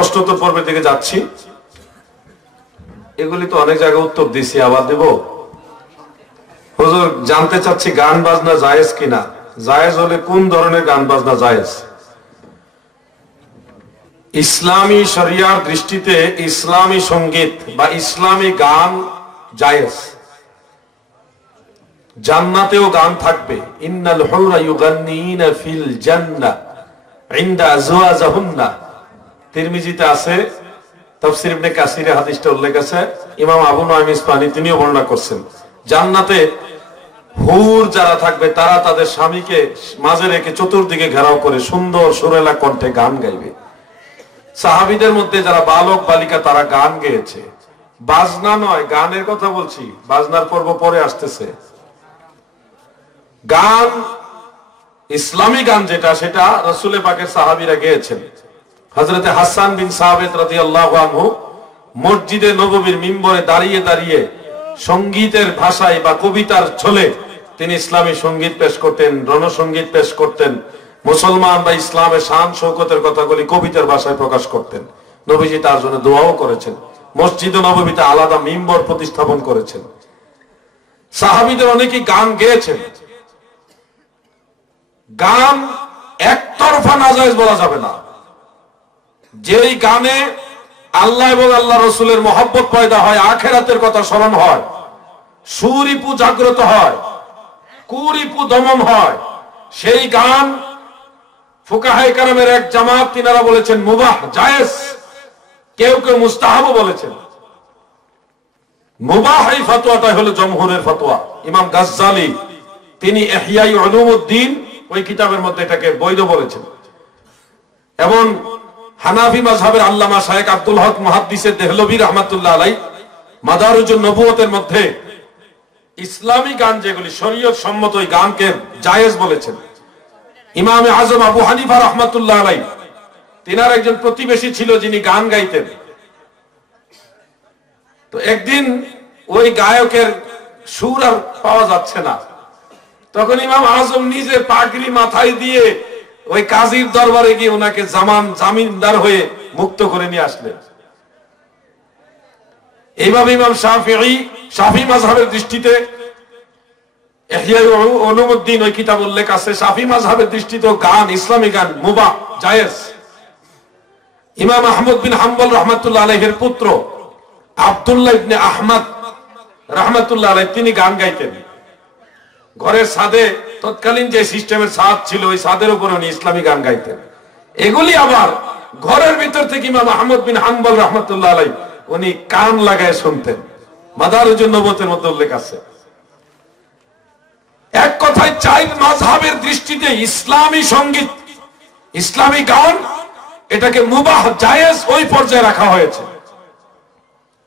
প্রশ্নোত্তর পর্বের দিকে যাচ্ছি। এগুলি তো অনেক জায়গায় উত্তর দিছি, আবার দেব। হুজুর জানতে চাচ্ছি গান বাজনা জায়েজ কিনা, জায়েজ হলে কোন ধরনের গান বাজনা জায়েজ? ইসলামী শরিয়ার দৃষ্টিতে ইসলামী সঙ্গীত বা ইসলামী গান জায়েজ। জান্নাতেও গান থাকবে। ইন্নাল হুরা ইউগান্নিনা ফিল জান্নাহ ইনদা আজওয়াজিহিন্না। তিরমিজিতে আছে, তাফসীর ইবনে কাসিরে হাদিসটা উল্লেখ আছে। ইমাম আবু নুআইম ইসফাহানি তিনিও বর্ণনা করছেন, জান্নাতে হুর যারা থাকবে তারা তাদের স্বামীকে মাঝে রেখে চতুর্দিকে ঘেরাও করে সুন্দর সুরেলা কণ্ঠে গান গাইবে। সাহাবীদের মধ্যে যারা বালক বালিকা তারা গান গেয়েছে। বাজনা নয়, গানের কথা বলছি, বাজনার পর্ব পরে আসতেছে। গান ইসলামী গান যেটা, সেটা রাসূল পাকের সাহাবীরা গেয়েছেন। হযরতে হাসান বিন সাবিত রাদিয়াল্লাহু আনহু মসজিদে নববীর মিম্বরে দাঁড়িয়ে দাঁড়িয়ে সঙ্গীতের ভাষায় বা কবিতার ছলে তিনি ইসলামী সঙ্গীত পেশ করতেন, রণসঙ্গীত পেশ করতেন। মুসলমান বা ইসলামের শান শৌকতের কথাগুলি কবিতার ভাষায় প্রকাশ করতেন। নবীজি তার জন্য দোয়াও করেছেন। মসজিদে নববীতে আলাদা মিম্বর প্রতিস্থাপন করেছেন। সাহাবীদের অনেকেই গান গেয়েছেন। গান একতরফা নাজায়েজ বলা যাবে না। যেই গানে আল্লাহ এবং আল্লাহ রসুলের মহব্বত পয়দা হয়, আখেরাতের কথা স্মরণ হয়, সুরিপু জাগ্রত হয়, কুরিপু দমন হয়, সেই গান ফুকাহায়ে কেরামের এক জামাত তিনারা বলেছেন মুবাহ, জায়েজ। কেউ কেউ মুস্তাহাবও বলেছেন। মুবাহ এই ফতোয়াটাই হলো জমহুরের ফতোয়া। ইমাম গাজ্জালি তিনি ইহইয়া উলুমুদ্দিন ওই কিতাবের মধ্যে এটাকে বৈধ বলেছেন। এবং হানাফি মাযহাবের আল্লামা শায়েখ আব্দুল হক মুহাদ্দিসে দেহলভী রাহমাতুল্লাহ আলাইহি মাদারুজুন নবুওয়াতের মধ্যে ইসলামী গান যেগুলি শরীয়ত সম্মত ওই গানকে জায়েজ বলেছেন। ইমাম আযম আবু হানিফা রাহমাতুল্লাহ আলাইহি তিনার একজন প্রতিবেশী ছিল যিনি গান গাইতেন। তো একদিন ওই গায়কের সুর আর পাওয়া যাচ্ছে না, তখন ইমাম আযম নিজে পাগড়ি মাথায় দিয়ে ওই কাজীর দরবারে গিয়ে ওনাকে জামিনদার হয়ে মুক্ত করে নিয়ে আসলেন। এইভাবে ইমাম শাফিঈ মাযহাবের দৃষ্টিতে ইহইয়া উলুমুদ্দিন ওই কিতাব উল্লেখ আছে, শাফিঈ মাযহাবের দৃষ্টিতে গান ইসলামী গান মুবাহ, জায়েজ। ইমাম আহমদ বিন হাম্বল রাহমাতুল্লাহ আলাইহির পুত্র আব্দুল্লাহ ইবনে আহমদ রাহমাতুল্লাহ আলাইহি তিনি গান গাইতেন। ঘরের ছাদে, তৎকালীন যে সিস্টেমের ছাদ ছিল ওই ছাদের উপরে উনি ইসলামী গান গাইতেন। এগুলি আবার ঘরের ভিতর থেকে ইমাম আহমদ বিন হাম্বল রাহমাতুল্লাহ আলাইহি উনি কান লাগায় শুনতেন। মাদারুজুন নবুওয়াতের মধ্যে উল্লেখ আছে। এক কথায় চার মাযহাবের দৃষ্টিতে ইসলামী সঙ্গীত, ইসলামী গান এটাকে মুবাহ, জায়েজ ওই পর্যায়ে রাখা হয়েছে।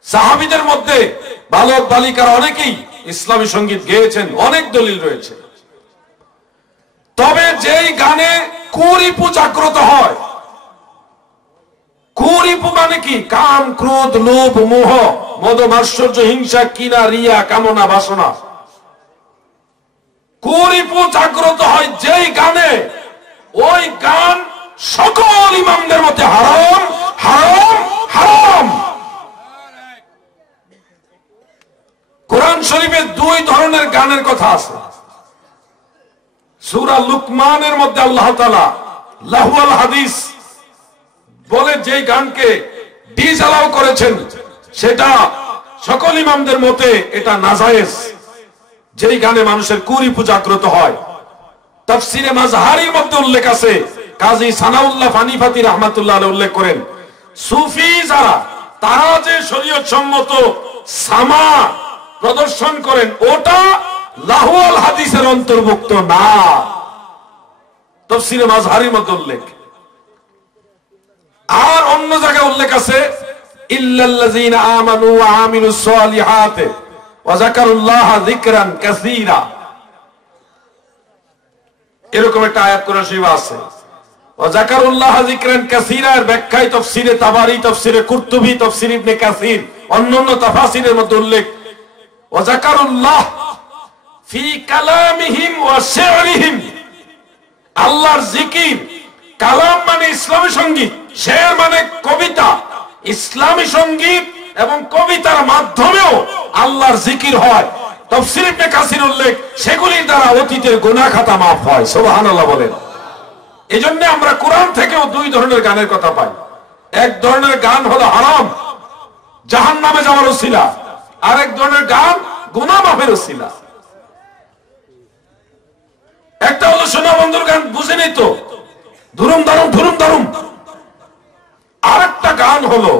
সাহাবীদের মধ্যে বালক বালিকারা অনেকেই ইসলামী সঙ্গীত গেয়েছেন, অনেক দলিল রয়েছে। তবে যেই গানে কুরিপু জাগ্রত হয়, কুরিপু মানে কি? কাম, ক্রোধ, লোভ, মোহ, মদ, মাৎসর্য, হিংসা, কিনা, রিয়া, কামনা, বাসনা, কুরিপু জাগ্রত হয় যেই গানে, ওই গান সকল ইমামদের মধ্যে হারাম, হারাম, হারাম। কোরআন শরীফে দুই ধরনের গানের কথা আছে। সূরা লুকমানের মধ্যে আল্লাহ তাআলা লাহওয়াল হাদিস বলে যে গানকে ডিসঅ্যালাউ করেছেন, সেটা সকল ইমামদের মতে এটা নাজায়েজ। যেই গানে মানুষের কুরিপু জাগ্রত হয়। তাফসীরে মাজহারির মধ্যে উল্লেখ আছে, কাজী সানাউল্লাহ ফানিফাতি রাহমাতুল্লাহ আলাইহি উল্লেখ করেন, সুফি যারা তারা যে শরীয়ত সম্মত সামা প্রদর্শন করেন ওটা লাহওয়াল হাদিসের অন্তর্ভুক্ত না। তাফসীরে মাজহারির মধ্যে উল্লেখ। আর অন্য জায়গায় উল্লেখ আছে, ইল্লাল্লাযীনা আমানু ওয়া আমিলুস সালিহাতি ওয়া যাকারুল্লাহ যিকরান কাসীরা, এরকম একটা আয়াত কোরআন শরীফে আছে। ওয়া যাকারুল্লাহ যিকরান কাসীরা এর ব্যাখ্যায় তাফসীরে তাবারী, তাফসীরে কুরতুবী, তাফসীর ইবনে কাসীর, অন্যান্য তাফাসীরের মধ্যে উল্লেখ, ওয়া যাকারুল্লাহ ফি কালামিহিম ওয়া শি'রিহিম, আল্লাহর জিকির। কালাম মানে ইসলামী সঙ্গীত, শের মানে কবিতা, ইসলামী সঙ্গীত এবং কবিতার মাধ্যমেও আল্লাহর জিকির হয়। তাফসীর ইবনে কাসির উল্লেখ, সেগুলির দ্বারা অতীতের গুনাহ খাতা মাফ হয়। সুবহানাল্লাহ বলেন। এজন্য আমরা কোরআন থেকেও দুই ধরনের গানের কথা পাই। এক ধরনের গান হলো হারাম, জাহান্নামে যাওয়ার ওসিলা, আর এক ধরনের গান গুনাহ মাফের ওসিলা। একটা হলো সোনা বন্ধুর গান, বুঝেনি তো, ধুরুম দারুম ধুরুম দারুম। আর একটা গান হলো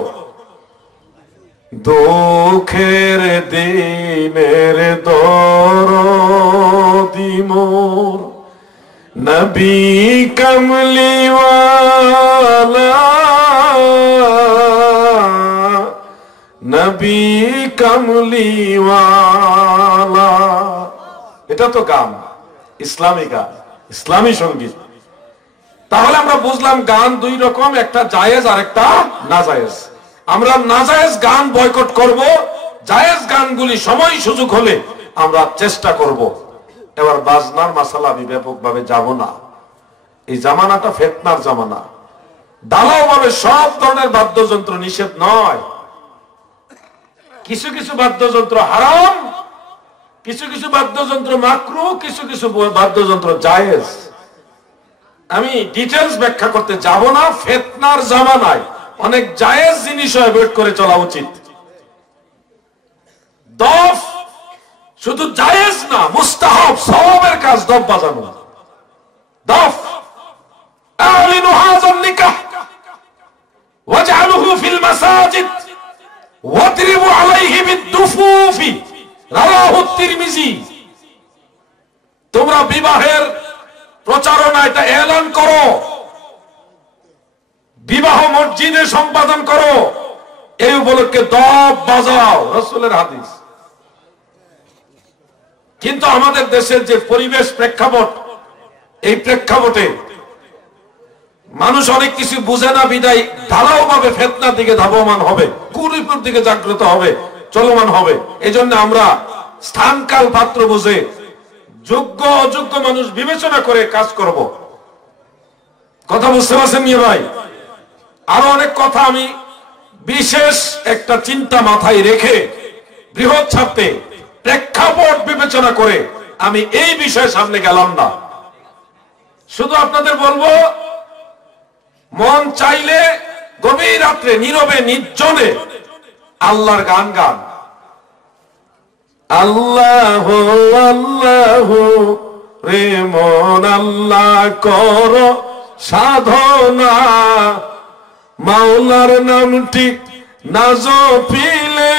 দুঃখের দিনের দরদি মোর নবী কমলিওয়ালা, নবী কমলিওয়ালা। এটা তো গান, ইসলামী গান, ইসলামী সঙ্গীত। তাহলে আমরা বুঝলাম গান দুই রকম, একটা জায়েজ আর একটা নাজায়েজ। আমরা নাজায়েজ গান বয়কট করব, জায়েজ গানগুলি সময় সুযোগ হলে আমরা চেষ্টা করব। এবার বাজনার মাসালা আমি ব্যাপকভাবে যাব না। এই জামানাটা ফিতনার জামানা। দালাও ভাবে সব ধরনের বাদ্যযন্ত্র নিষেধ নয়, কিছু কিছু বাদ্যযন্ত্র হারাম, কিছু কিছু বাদ্যযন্ত্র মাকরুহ, কিছু কিছু বাদ্যযন্ত্র জায়েজ। আমি ডিটেইলস ব্যাখ্যা করতে যাব না। ফিতনার জামানায় অনেক জায়েজ জিনিস অ্যাভয়েড করে চলা উচিত। দফ শুধু জায়েজ না, মুস্তাহাব, সওয়াবের কাজ দফ বাজানো। দফ আলিনু হাযাল নিকাহ ওয়াজআলুহু ফিল মাসাজিদ ওয়াদরিবু আলাইহি বিদ-দুফুফি, রাওয়াহু তিরমিজি। তোমরা বিবাহের প্রচারণা এটা এলান করো, বিবাহ মসজিদে সম্পাদন করো, এই উপলক্ষে দফ বাজাও, রাসূলের হাদিস। কিন্তু আমাদের দেশের যে পরিবেশ, প্রেক্ষাপট, এই প্রেক্ষাপটে মানুষ অনেক কিছু বুঝে না বিদায় ঢালাও ভাবে ফিতনার দিকে ধাবমান হবে, কুরিপুর দিকে জাগ্রত হবে, চলমান হবে। এজন্য আমরা স্থান কাল পাত্র বুঝে যোগ্য অযোগ্য মানুষ বিবেচনা করে কাজ করব। কথা বুঝতে পারছেন নিয়ে ভাই? আরো অনেক কথা আমি বিশেষ একটা চিন্তা মাথায় রেখে বৃহৎ ছাপে প্রেক্ষাপট বিবেচনা করে আমি এই বিষয়ে সামনে গেলাম না। শুধু আপনাদের বলবো, মন চাইলে গভীর রাত্রে নীরবে নির্জনে আল্লাহর গান গান। আল্লাহ আল্লাহ রে মন আল্লাহ কর সাধনা, মাওলার নামটি না জপিলে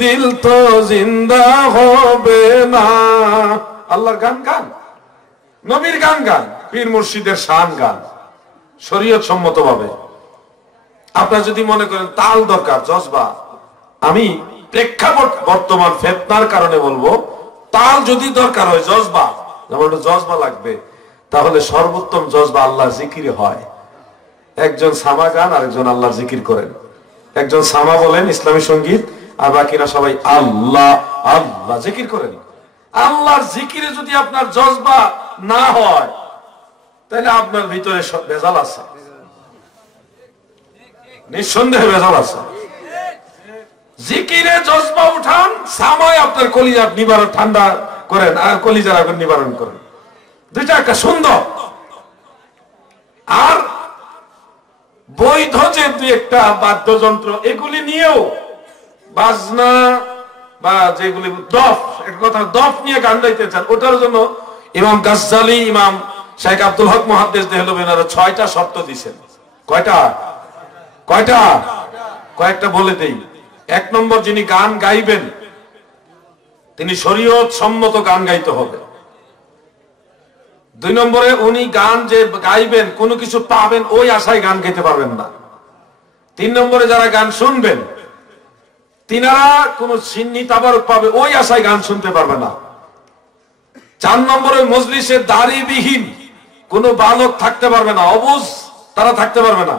দিল তো জিন্দা হবে না। আল্লাহর গান গান, নবীর গান গান, পীর মুর্শিদের শান গান, শরীয়ত সম্মত ভাবে। আপনারা যদি মনে করেন তাল দরকার, জজবা, আমি প্রেক্ষাপট বর্তমান ফিতনার কারণে বলবো, তাল যদি দরকার হয়, জজবা, যেমন জজবা লাগবে, তাহলে সর্বোত্তম জজবা আল্লাহ জিকিরে হয়। একজন সামা গান, আরেকজন আল্লাহ জিকির করেন। একজন সামা বলেন ইসলামী সঙ্গীত, আর বাকিরা সবাই আল্লাহ আল্লাহ জিকির করেন। আল্লাহর জিকিরে যদি আপনার জজবা না হয়, তাহলে আপনার ভিতরে ভেজাল আছে, নিঃসন্দেহে ভেজাল আছে। জিকিরে জজবা উঠান, সামায় আপনার কলিজার নিবারণ ঠান্ডা করেন, আর কলিজার আগুন নিবারণ করেন। দুইটা একটা সুন্দর। আর বৈধ যে দুই একটা বাদ্যযন্ত্র, এগুলি নিয়েও বাজনা বা যেগুলি দফ, এক কথা দফ নিয়ে গান গাইতে চান, ওটার জন্য ইমাম গাজ্জালি, ইমাম শেখ আব্দুল হক মুহাদ্দিস দেহলভী 6টা শর্ত দিয়েছেন। কয়টা? কয়টা? কয়েকটা বলে দেই। 1 নম্বর, যিনি গান গাইবেন তিনি শরীয়ত সম্মত গান গাইতে হবে। 2 নম্বরে, উনি গান যে গাইবেন কোনো কিছু পাবেন ওই আশায় গান গাইতে পারবেন না। 3 নম্বরে, যারা গান শুনবেন তিনারা কোন সিন্নি তাবারক পাবে ওই আশায় গান শুনতে পারবে না। 4 নম্বরে, মজলিসে দাড়িবিহীন কোন বালক থাকতে পারবে না, অবুজ তারা থাকতে পারবে না।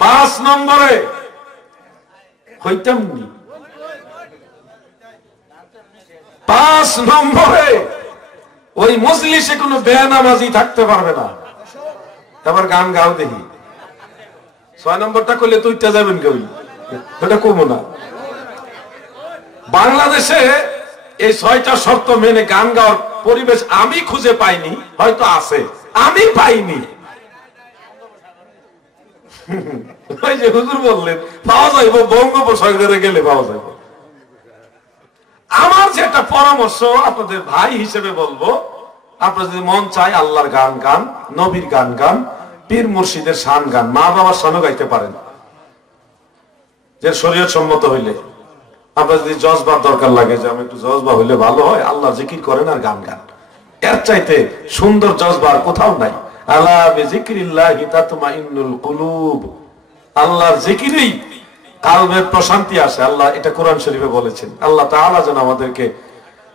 5 নম্বরে, হইতাম 5 নম্বরে, ওই মজলিসে কোনো বেনামাজি থাকতে পারবে না। এবার গান গাও দেখি। 6 নম্বরটা করলে তুইটা যাবেন কেউ, এটা কমো না। বাংলাদেশে এই 6টা শর্ত মেনে গান গাওয়ার পরিবেশ আমি খুঁজে পাইনি, হয়তো আছে, আমি পাইনি। ওই যে হুজুর বললেন পাওয়া যাইব, বঙ্গোপসাগরে গেলে পাওয়া যাইব। আমার যে একটা পরামর্শ আপনাদের ভাই হিসেবে বলবো, আপনার যদি মন চায় আল্লাহর গান গান, নবীর গান গান, পীর মুর্শিদের শান গান, মা বাবার শানও গাইতে পারেন, যে শরীয়ত সম্মত হইলে। আপনার যদি জজবার দরকার লাগে যে আমি একটু জজবা হইলে ভালো হয়, আল্লাহ জিকির করেন আর গান গান। এর চাইতে সুন্দর জজবার কোথাও নাই। আলা বিযিকরিল্লাহি তাতমাইন্নুল কুলুব, আল্লাহর জিকিরেই কালবের প্রশান্তি আসে। আল্লাহ এটা কোরআন শরীফে বলেছেন। আল্লাহ তাআলা যেন আমাদেরকে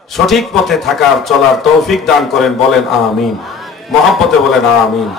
সঠিক পথে থাকার, চলার তৌফিক দান করেন। বলেন আমিন, মহব্বতে বলেন আমিন।